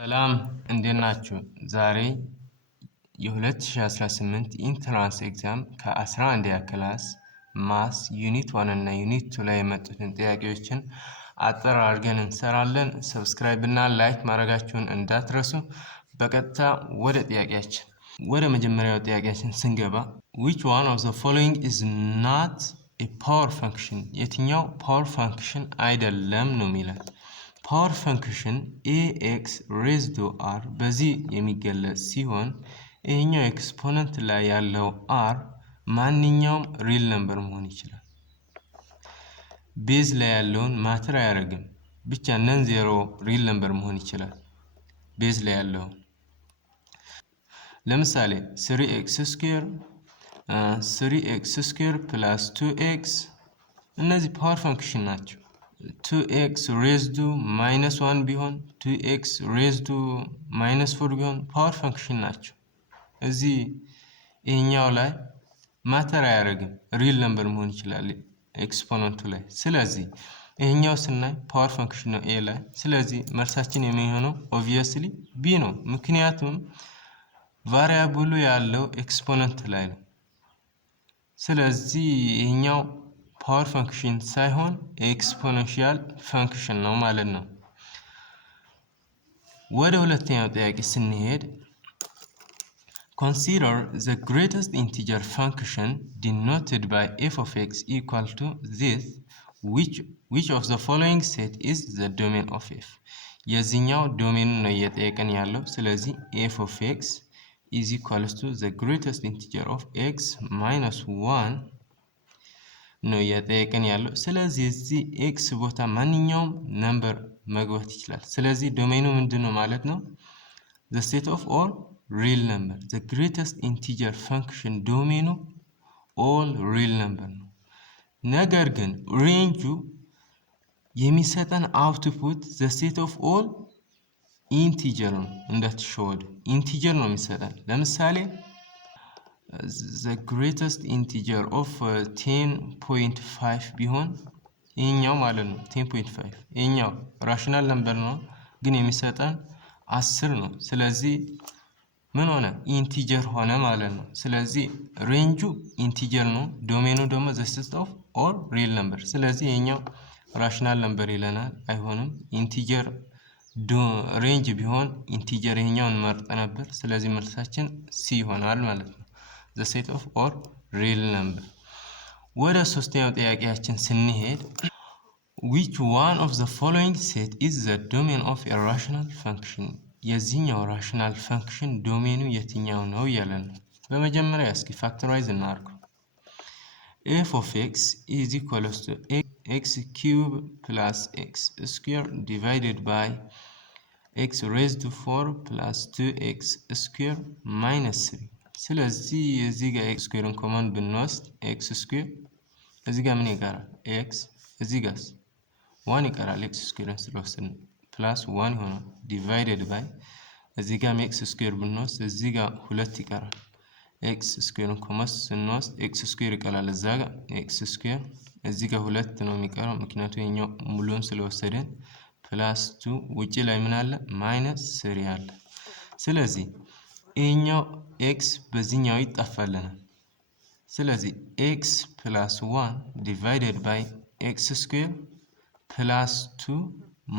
ሰላም እንዴት ናችሁ? ዛሬ የ2018 ኢንትራንስ ኤግዛም ከ11ኛ ክላስ ማስ ዩኒት 1 እና ዩኒት 2 ላይ የመጡትን ጥያቄዎችን አጠር አድርገን እንሰራለን። ሰብስክራይብ እና ላይክ ማድረጋችሁን እንዳትረሱ። በቀጥታ ወደ ጥያቄያችን ወደ መጀመሪያው ጥያቄያችን ስንገባ which one of the following is not a power function? የትኛው ፓወር ፋንክሽን አይደለም ነው የሚለን። ፓወር ፋንክሽን ax raised to r በዚህ የሚገለጽ ሲሆን ይሄኛው ኤክስፖነንት ላይ ያለው r ማንኛውም ሪል ነምበር መሆን ይችላል። ቤዝ ላይ ያለውን ማተር አያደርግም፣ ብቻ ነን ዜሮ ሪል ነምበር መሆን ይችላል። ቤዝ ላይ ያለው ለምሳሌ 3x square plus 2x እነዚህ ፓወር ፋንክሽን ናቸው። 2x raised to -1 ቢሆን 2x raised to -4 ቢሆን ፓወር ፋንክሽን ናቸው። እዚህ ይሄኛው ላይ ማተር አያደርግም፣ ሪል ነምበር መሆን ይችላል ኤክስፖነንቱ ላይ። ስለዚህ ይሄኛው ስናይ ፓወር ፋንክሽን ነው ኤ ላይ። ስለዚህ መልሳችን የሚሆነው ኦብቪየስሊ ቢ ነው፣ ምክንያቱም ቫሪያብሉ ያለው ኤክስፖነንት ላይ ነው። ስለዚህ ይሄኛው ፓወር ፋንክሽን ሳይሆን ኤክስፖኔንሻል ፋንክሽን ነው ማለት ነው። ወደ ሁለተኛው ጥያቄ ስንሄድ consider the greatest integer function denoted by f of x equal to this which of the following set is the domain of f? የዚህኛው ዶሜን ነው እየጠየቀን ያለው። ስለዚህ f of x is equals to the greatest integer of x minus 1 ነው እየጠየቀን ያለው። ስለዚህ እዚህ ኤክስ ቦታ ማንኛውም ነምበር መግባት ይችላል። ስለዚህ ዶሜኑ ምንድነው ማለት ነው? the set of all real number the greatest integer function ዶሜኑ all real number ነው። ነገር ግን ሬንጁ የሚሰጠን አውትፑት the set of all ኢንቲጀር ነው። እንዳትሸወዱ ኢንቲጀር ነው የሚሰጠን። ለምሳሌ the greatest integer of 10.5 ቢሆን ይሄኛው ማለት ነው 10.5 ይሄኛው ራሽናል ነምበር ነው፣ ግን የሚሰጠን 10 ነው። ስለዚህ ምን ሆነ? ኢንቲጀር ሆነ ማለት ነው። ስለዚህ ሬንጁ ኢንቲጀር ነው፣ ዶሜኑ ደግሞ the set of all real number። ስለዚህ ይሄኛው ራሽናል ነምበር ይለናል፣ አይሆንም። ኢንቲጀር ሬንጅ ቢሆን ኢንቲጀር ይሄኛውን መርጠ ነበር። ስለዚህ መልሳችን ሲ ይሆናል ማለት ነው፣ the set of all real number። ወደ ሶስተኛው ጥያቄያችን ስንሄድ which one of the following set is the domain of a rational function? የዚህኛው ራሽናል ፈንክሽን ዶሜኑ የትኛው ነው ያለን። በመጀመሪያ እስኪ ፋክተራይዝ እናድርገው። f of x is equals to x cube plus x square divided by x raised to 4 plus 2x square minus 3። ስለዚህ እዚህ ጋር x ስኩዌርን ኮመን ብንወስድ x ስኩዌር እዚህ ጋር ምን ይቀራል? x እዚህ ጋርስ 1 ይቀራል። x ስኩዌርን ስለወሰድን ፕላስ 1 ይሆናል ዲቫይደድ ባይ እዚህ ጋር x ስኩዌር ብንወስድ እዚህ ጋር 2 ይቀራል። x ስኩዌርን ኮመን ስንወስድ x ስኩዌር ይቀራል እዛ ጋር x ስኩዌር እዚህ ጋር 2 ነው የሚቀረው፣ ምክንያቱም የኛው ሙሉን ስለወሰድን ፕላስ 2 ውጪ ላይ ምን አለ? ማይነስ 3 አለ። ስለዚህ ይሄኛው x በዚህኛው ይጣፋልናል። ስለዚህ x ፕላስ 1 ዲቫይደድ ባይ x ስኩዌር ፕላስ 2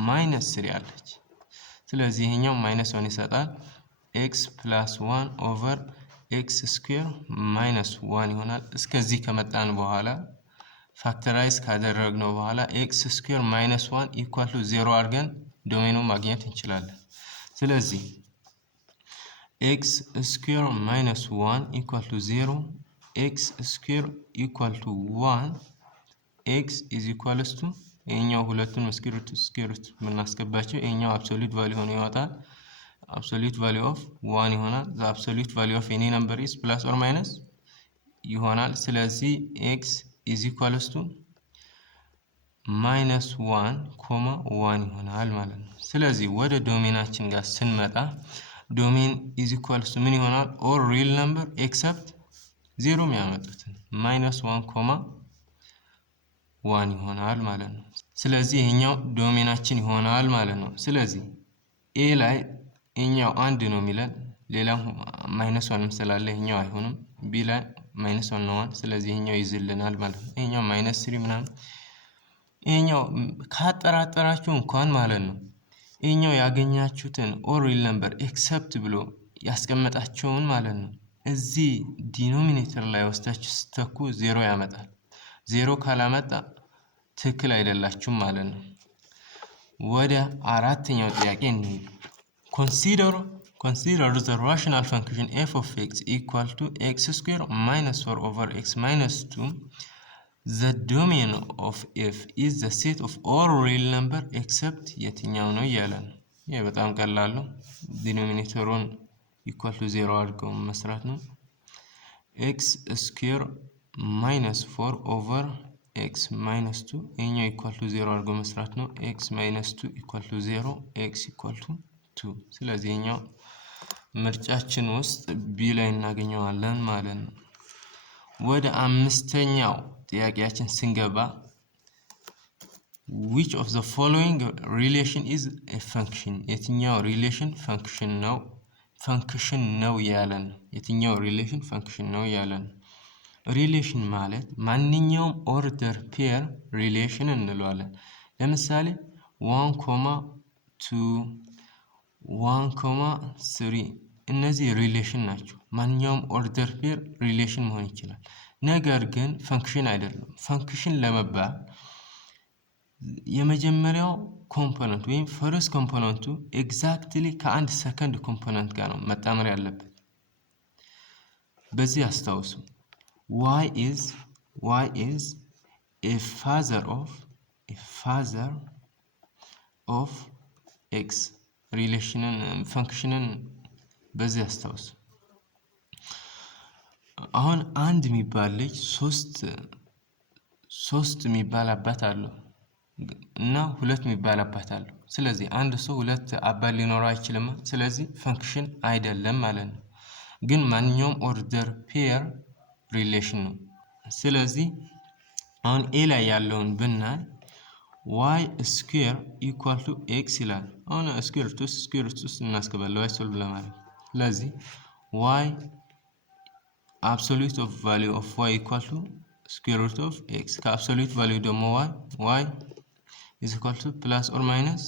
ማይነስ 3 አለች። ስለዚህ ይሄኛው ማይነስ 1 ይሰጣል። x ፕላስ 1 ኦቨር x ስኩዌር ማይነስ 1 ይሆናል። እስከዚህ ከመጣን በኋላ ፋክተራይዝ ካደረግነው በኋላ x ስኩዌር ማይነስ 1 ኢኳል ቱ 0 አድርገን ዶሜኑ ማግኘት እንችላለን። ስለዚህ x square minus 1 equal to 0 x square equal to 1 x is equals to ይሄኛው ሁለቱን ስኩዌር ሩት ብናስገባቸው ይሄኛው አብሶሉት ቫልዩ ሆኖ ይወጣል። አብሶሉት ቫልዩ ኦፍ 1 ይሆናል። the absolute value of any number is plus or minus ይሆናል። ስለዚህ x is equals to minus 1 ኮማ 1 ይሆናል ማለት ነው። ስለዚህ ወደ ዶሜናችን ጋር ስንመጣ ዶሜን is equals to ምን ይሆናል? all real number except 0 የሚያመጡትን -1, 1 ይሆናል ማለት ነው። ስለዚህ ይሄኛው ዶሜናችን ይሆናል ማለት ነው። ስለዚህ ኤ ላይ ይሄኛው አንድ ነው የሚለን ሌላም ማይነስ ዋንም ስላለ ይሄኛው አይሆንም። ቢ ላይ ማይነስ ዋን ነው 1 ስለዚህ ይሄኛው ይዝልናል ማለት ነው። ይሄኛው ማይነስ 3 ምናምን ይሄኛው ካጠራጠራችሁ እንኳን ማለት ነው ይሄኛው ያገኛችሁትን ኦር ሪል ነምበር ኤክሰፕት ብሎ ያስቀመጣቸውን ማለት ነው እዚህ ዲኖሚኔተር ላይ ወስዳችሁ ስተኩ 0 ያመጣል። 0 ካላመጣ ትክክል አይደላችሁም ማለት ነው። ወደ አራተኛው ጥያቄ እንሂድ። Consider the rational function f of x equal to x square minus 4 over x minus 2. The domain of f is the set of all real number except የትኛው ነው እያለን ይሄ በጣም ቀላል ነው። ዲኖሚኔተሩን equal to 0 አድርገው መስራት ነው። x square minus 4 over x minus 2 ይሄኛው equal to 0 አድርገው መስራት ነው። x minus 2 equal to 0 x equal to 2 ስለዚህ ይሄኛው ምርጫችን ውስጥ ቢ ላይ እናገኘዋለን ማለት ነው። ወደ አምስተኛው ጥያቄያችን ስንገባ which of the following relation is a function የትኛው ሪሌሽን ፈንክሽን ነው ያለን የትኛው ሪሌሽን ፈንክሽን ነው ያለን ሪሌሽን ማለት ማንኛውም ኦርደር ፔር ሪሌሽን እንለዋለን። ለምሳሌ 1,2 1,3 እነዚህ ሪሌሽን ናቸው። ማንኛውም ኦርደር ፔር ሪሌሽን መሆን ይችላል። ነገር ግን ፈንክሽን አይደለም። ፈንክሽን ለመባል የመጀመሪያው ኮምፖነንት ወይም ፈርስት ኮምፖነንቱ ኤግዛክትሊ ከአንድ ሰከንድ ኮምፖነንት ጋር ነው መጣመር ያለበት። በዚህ አስታውሱ። y is a father of x ሪሌሽንን ፈንክሽንን በዚህ አስታውሱ። አሁን አንድ የሚባል ልጅ ሶስት የሚባል አባት አለው እና ሁለት የሚባል አባት አለው። ስለዚህ አንድ ሰው ሁለት አባት ሊኖረው አይችልም። ስለዚህ ፈንክሽን አይደለም ማለት ነው። ግን ማንኛውም ኦርደር ፔር ሪሌሽን ነው። ስለዚህ አሁን ኤ ላይ ያለውን ብናይ y ስኩዌር ኢኳል ቱ x ይላል። አሁን ስኩዌር ሩት ውስጥ እናስገባለን y ሶልቭ ለማለት። ስለዚህ y absolute of value of y equal to square root of x ከአብሶሉት ቫልዩ ደግሞ y is equal to plus or minus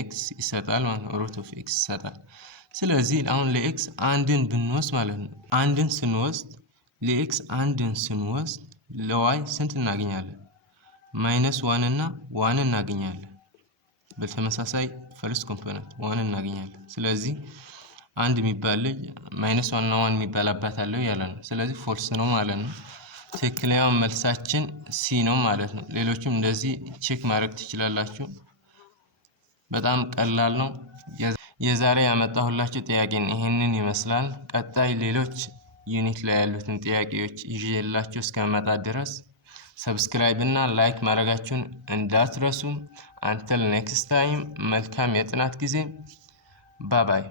x ይሰጣል ማለት ነው። root of x ይሰጣል። ስለዚህ አሁን ለx አንድን ብንወስድ ማለት ነው አንድን ስንወስድ ለx አንድን ስንወስድ ለy ስንት እናገኛለን? -1 እና 1 እናገኛለን። በተመሳሳይ ፈርስት ኮምፖነንት 1 እናገኛለን። ስለዚህ አንድ የሚባል ልጅ -1 እና 1 የሚባል አባት አለው ያለ ነው። ስለዚህ ፎልስ ነው ማለት ነው። ትክክለኛው መልሳችን ሲ ነው ማለት ነው። ሌሎችም እንደዚህ ቼክ ማድረግ ትችላላችሁ። በጣም ቀላል ነው። የዛሬ ያመጣሁላችሁ ጥያቄ ይሄንን ይመስላል። ቀጣይ ሌሎች ዩኒት ላይ ያሉትን ጥያቄዎች ይዤላችሁ እስከመጣ ድረስ ሰብስክራይብ እና ላይክ ማድረጋችሁን እንዳትረሱ። አንተል ኔክስት ታይም መልካም የጥናት ጊዜ። ባይ ባይ።